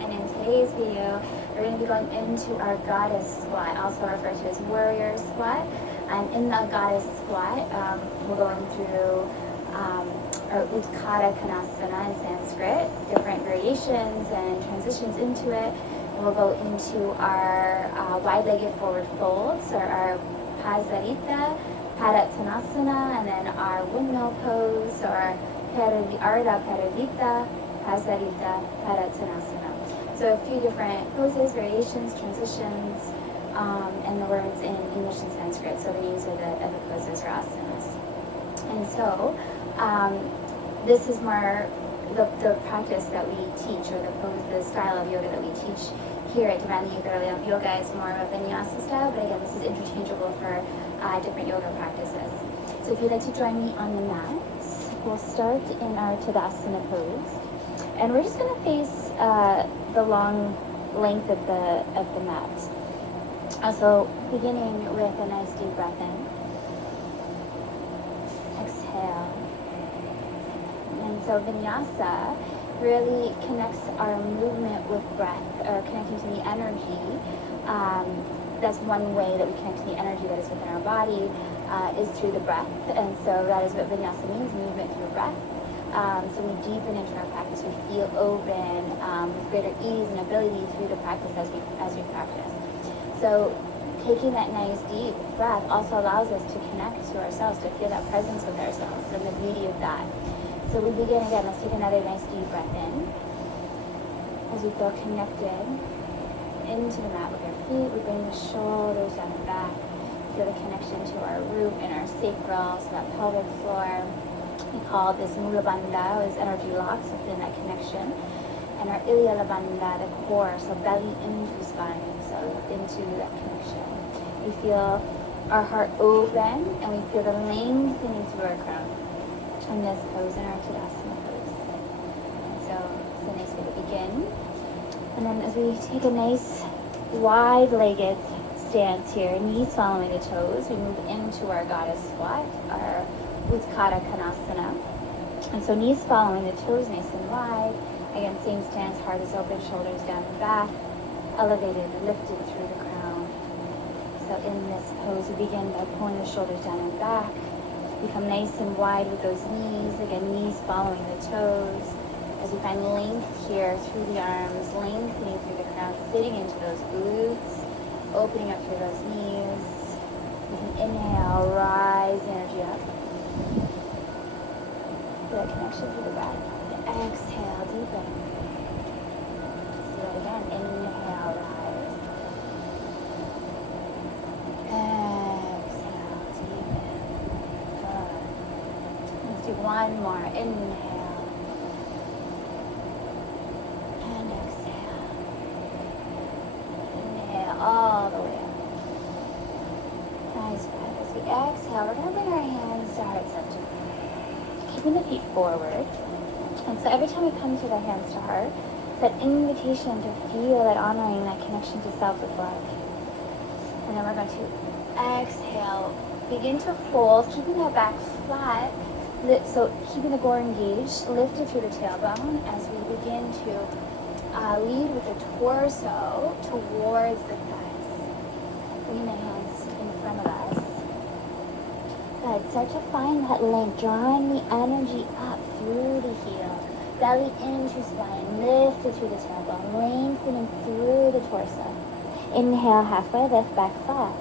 And in today's video, we're going to be going into our goddess squat, also referred to as warrior squat. And in the goddess squat, we're going through our Utkata Konasana in Sanskrit, different variations and transitions into it. And we'll go into our wide-legged forward folds, or our Prasarita, Padottanasana, and then our windmill pose, or Ardha, Parivrtta, Prasarita, Padottanasana. So a few different poses, variations, transitions, and the words in English and Sanskrit. So the names of the poses or asanas. And so this is more the practice that we teach, or the style of yoga that we teach here at Divine Yoga is more of a vinyasa style, but again, this is interchangeable for different yoga practices. So if you'd like to join me on the mat, we'll start in our Tadasana pose, and we're just going to face the long length of the mat. Also, beginning with a nice deep breath in, exhale, and so vinyasa really connects our movement with breath, or connecting to the energy. That's one way that we connect to the energy that is within our body, is through the breath. And so that is what vinyasa means, movement through breath. So we deepen into our practice, we feel open, with greater ease and ability through the practice as we practice. So taking that nice deep breath also allows us to connect to ourselves, to feel that presence with ourselves and the beauty of that. So we begin again, let's take another nice deep breath in. As we feel connected into the mat with our feet, we bring the shoulders down and back. Feel the connection to our root and our sacral, so that pelvic floor. We call this Mula Bandha, is energy lock, so feeling that connection. And our Iliya Bandha, the core, so belly into spine, so into that connection. We feel our heart open, and we feel the lengthening through our crown in this pose, in our Tadasana pose. And so it's a nice way to begin. And then as we take a nice wide-legged stance here, knees following the toes, we move into our goddess squat, our Utkata Konasana. And so knees following the toes, nice and wide. Again, same stance, heart is open, shoulders down and back, elevated, lifted through the crown. So in this pose, we begin by pulling the shoulders down and back. Become nice and wide with those knees. Again, knees following the toes. As we find length here through the arms, lengthening through the crown, sitting into those glutes, opening up through those knees. We can inhale, rise the energy up. Feel that connection through the breath. Exhale, deepen. Let's do that again. Inhale, rise. Exhale, deepen. Good. Let's do one more. Inhale. And exhale. Inhale all the way up. Nice breath. As we exhale, we're going to bring our hands to heart center. Keeping the feet forward. And so every time we come to the hands to heart, that invitation to feel that honoring, that connection to self with love. And then we're going to exhale, begin to fold, keeping that back flat. So keeping the core engaged, lifted through the tailbone as we begin to lead with the torso towards the thighs. Bringing the hands in front of us. Good. Start to find that length, drawing the energy up through the heel. Belly into spine, lifted through the tailbone, lengthening through the torso. Inhale, halfway lift, back flat.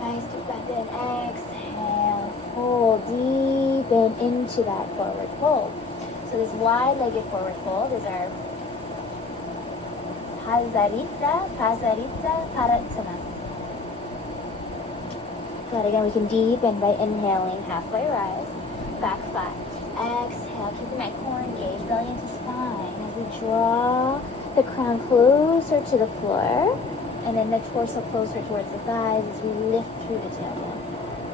Nice deep breath in, exhale, fold, deepen into that forward fold. So this wide-legged forward fold is our Prasarita, Padottanasana. Good, again we can deepen by inhaling, halfway rise, back flat. Exhale, keeping that core engaged, belly into spine as we draw the crown closer to the floor, and then the torso closer towards the thighs as we lift through the tailbone.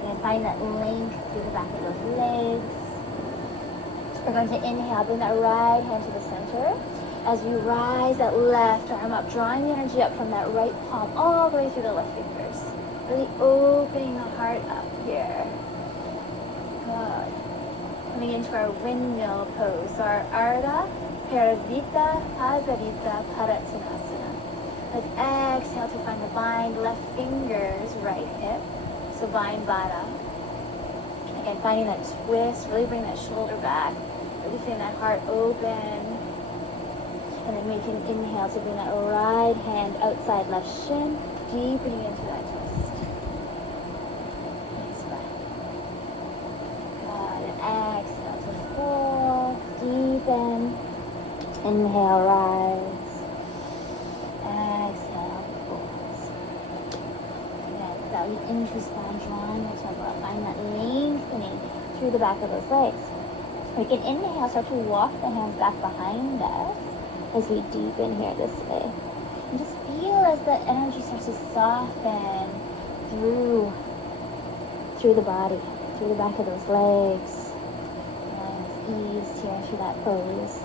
And find that length through the back of those legs. We're going to inhale, bring that right hand to the center. As we rise that left arm up, drawing the energy up from that right palm all the way through the left fingers. Really opening the heart up here. Good. Coming into our windmill pose. So our Ardha, Parivrtta, Prasarita, Padottanasana. Let's exhale to find the bind left fingers, right hip. So bind Baddha. Again, finding that twist, really bring that shoulder back, really feeling that heart open. And then we can inhale to bring that right hand outside left shin, deepening into that twist. Nice breath. Good. And exhale to fold, deepen. Inhale, rise. Exhale, fold. Again, that we into spine, drawing the temple. Find that lengthening through the back of those legs. We can inhale, start to walk the hands back behind us as we deepen here this way. And just feel as the energy starts to soften through the body, through the back of those legs. And ease here through that pose.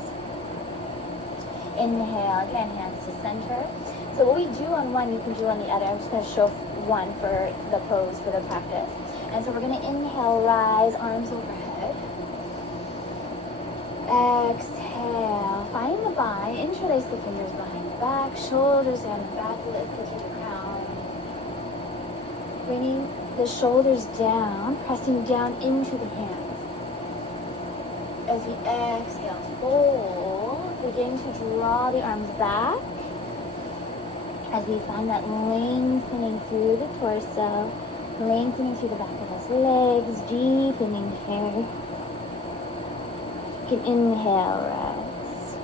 Inhale, again, hands to center. So what we do on one, you can do on the other. I'm just going to show one for the pose, for the practice. And so we're going to inhale, rise, arms overhead. Exhale, find the bind, interlace the fingers behind the back, shoulders down the back, lift to the ground. Bringing the shoulders down, pressing down into the hands. As we exhale, fold, begin to draw the arms back. As we find that lengthening through the torso, lengthening through the back of those legs, deepening here. You can inhale, rise.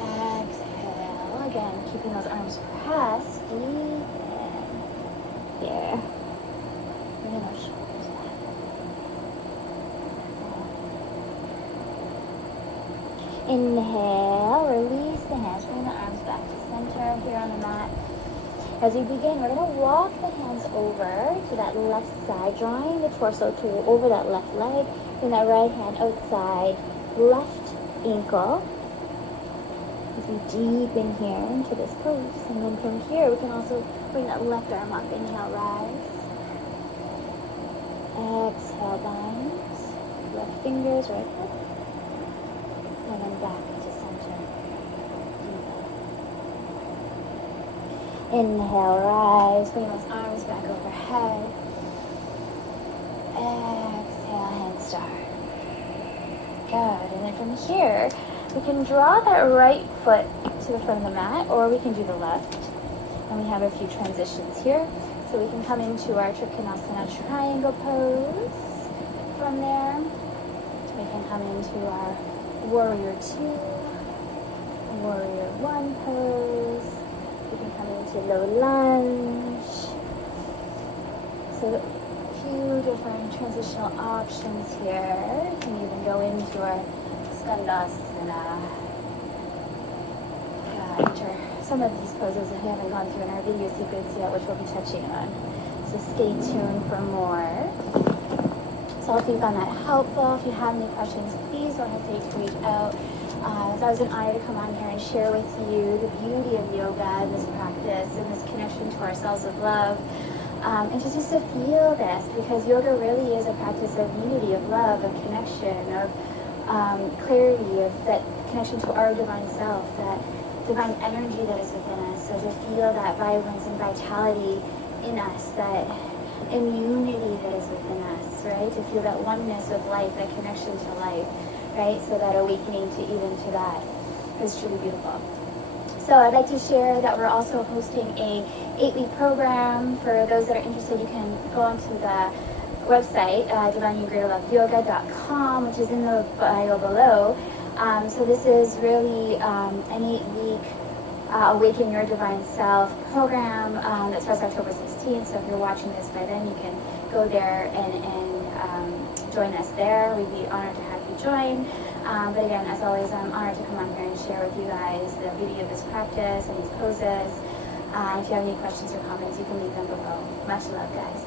Exhale, again, keeping those arms pressed, deepen. Here. Bring those shoulders back. Inhale, release the hands, bring the arms back to center here on the mat. As we begin, we're going to walk the hands over to that left side, drawing the torso to over that left leg. Bring that right hand outside, left ankle. As we deepen here into this pose. And then from here, we can also bring that left arm up. Inhale, rise. Exhale, bind. Left fingers, right hip. And then back into center. Inhale, rise. Bring those arms back overhead. Exhale, handstand. Good. And then from here, we can draw that right foot to the front of the mat, or we can do the left. And we have a few transitions here. So we can come into our Konasana triangle pose. From there, we can come into our warrior 2, warrior 1 pose. We can come into low lunge. So a few different transitional options here. You can even go into our Skandasana. Enter some of these poses that we haven't gone through in our video sequence yet, which we'll be touching on. So stay tuned for more. So if you found that helpful, if you have any questions, please don't hesitate to reach out. It's always an honor to come on here and share with you the beauty of yoga and this practice and this connection to ourselves of love. And just to feel this, because yoga really is a practice of unity, of love, of connection, of clarity, of that connection to our divine self, that divine energy that is within us. So to feel that vibrance and vitality in us, that immunity that is within us, right? To feel that oneness of life, that connection to life, right? So that awakening to even to that is truly beautiful. So I'd like to share that we're also hosting a 8-week program. For those that are interested, you can go onto the website, divineintegralloveyoga.com, which is in the bio below. So this is really an 8-week Awaken Your Divine Self program that starts October 16th. So if you're watching this by then, you can go there and join us there. We'd be honored to have you join. But again, as always, I'm honored to come on here and share with you guys the beauty of this practice and these poses. If you have any questions or comments, you can leave them below. Much love, guys.